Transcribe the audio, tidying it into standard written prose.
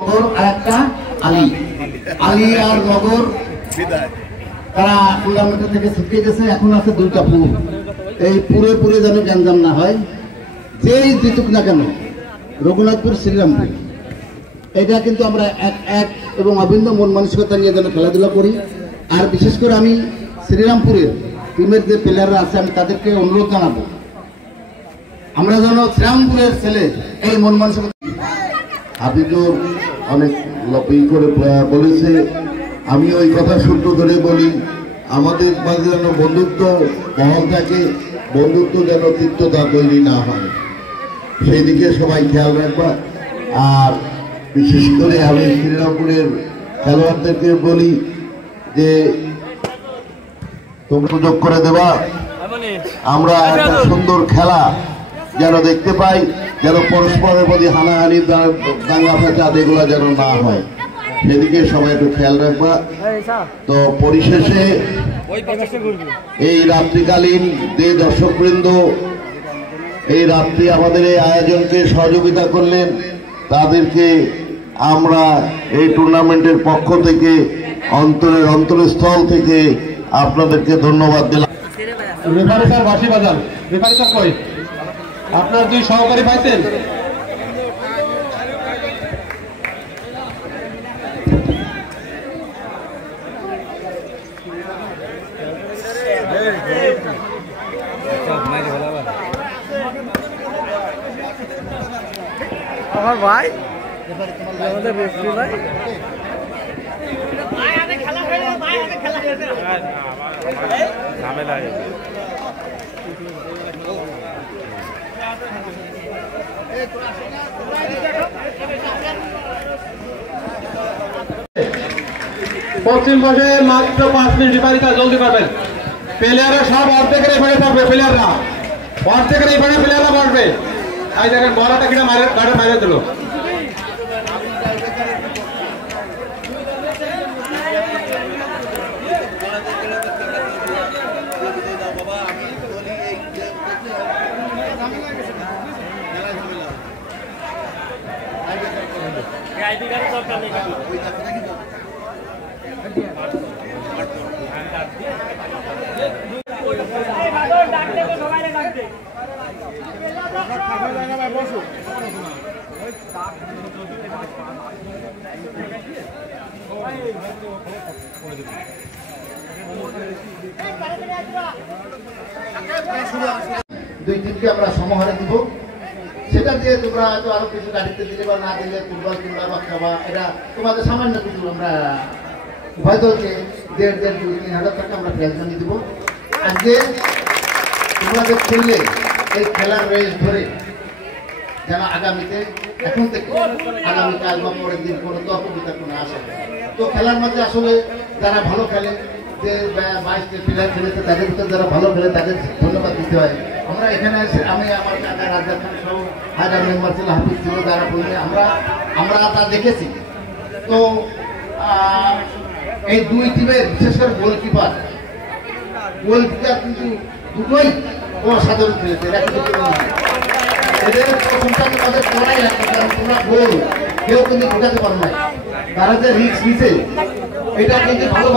আরেকটা আলী আলী আর নগর তারা টুর্নামেন্ট থেকে ছিটকে গেছে। এখন আছে দুইটা পুর, এই পুরে পুরে যেন গ্যাঞ্জাম না হয়। যেই জিতুক না কেন, রঘুনাথপুর শ্রীরামপুর, এটা কিন্তু আমরা এক এক এবং অভিন্ন মন মানসিকতা নিয়ে যেন খেলাধুলা করি। আর বিশেষ করে আমি শ্রীরামপুরের টিমের যে প্লেয়াররা আছে আমি তাদেরকে অনুরোধ জানাবো, আমরা যেন শ্রীরামপুরের ছেলে এই মন মানসিকতা। হাফিজুর অনেক লপিং করে বলেছে, আমি ওই কথা সূত্র ধরে বলি, আমাদের মাঝে যেন বন্ধুত্ব বহাল থাকে, বন্ধুত্ব যেন তিক্ততা তৈরি না হয়, সেই দিকে সবাই খেয়াল রাখবা। আর বিশেষ করে আমি শ্রীরামপুরের খেলোয়াড়দেরকে বলি যে তোমরা সুযোগ করে দেবা, আমরা একটা সুন্দর খেলা যেন দেখতে পাই, যেন পরস্পরের প্রতি হানাহানি দাঙ্গা ফেঁচাদ এগুলা যেন না হয়, সেদিকে সবাই একটু খেয়াল রাখবা। তো পরিশেষে এই রাত্রিকালীন যে দর্শকবৃন্দ এই রাত্রি আমাদের এই আয়োজনকে সহযোগিতা করলেন, তাদেরকে আমরা এই টুর্নামেন্টের পক্ষ থেকে অন্তরস্থল থেকে আপনাদেরকে ধন্যবাদ দিলাম। রেফারি স্যার বাঁশি বাজান, রেফারি স্যার কই? আপনার দুই সহকারী পাইতেন? আমার ভাই আমাদের রেফারি ভাই ঝামেলা পশ্চিম পাশে মাত্র 5 মিনিট রেফারিটা জলদি পাবেন। প্লেয়াররা সব অর্ধেকের এখানে থাকবে, প্লেয়াররা অর্ধেকের এখানে প্লেয়াররা বসবে। এই দেখেন বলাটা কিনা গাড়ি মারে দিল। দুই টিমকে আমরা সমাহারে দিব, সেটা দিয়ে তোমরা হয়তো আরো কিছু গাড়িতে দিলে বা না দিলে ফুটবল কিংবা বাচ্চা বা এটা তোমাদের সামান্য কিছু আমরা হয়তো 1,500-2,000 টাকা আমরা প্রাইজ মানি দিব। আজকে তোমাদের খেললে এই খেলার রেস ধরে যেন আগামীতে এখন থেকে আগামীকাল বা পরের দিন কোনো তর্ক বিতর্ক না আসে। তো খেলার মধ্যে আসলে যারা ভালো খেলে, যে 22টি প্লেয়ার খেলেছে তাদের ভিতরে যারা ভালো খেলে তাদের ধন্যবাদ দিতে হয়। আমরা এখানে আমি আমার কাকা রাজা খান সহ হাজার মেম্বার ছিল, হাফিজ ছিল, যারা বললে আমরা তা দেখেছি। তো এই দুই টিমের বিশেষ করে গোলকিপার কিন্তু দুটোই অসাধারণ খেলেছে। এদের প্রশংসা তাদের করাই লাগবে, কারণ তোমরা গোল কেউ কিন্তু ঢোকাতে পারো না, তারা যে রিস্ক নিছে এটা কিন্তু ভালো।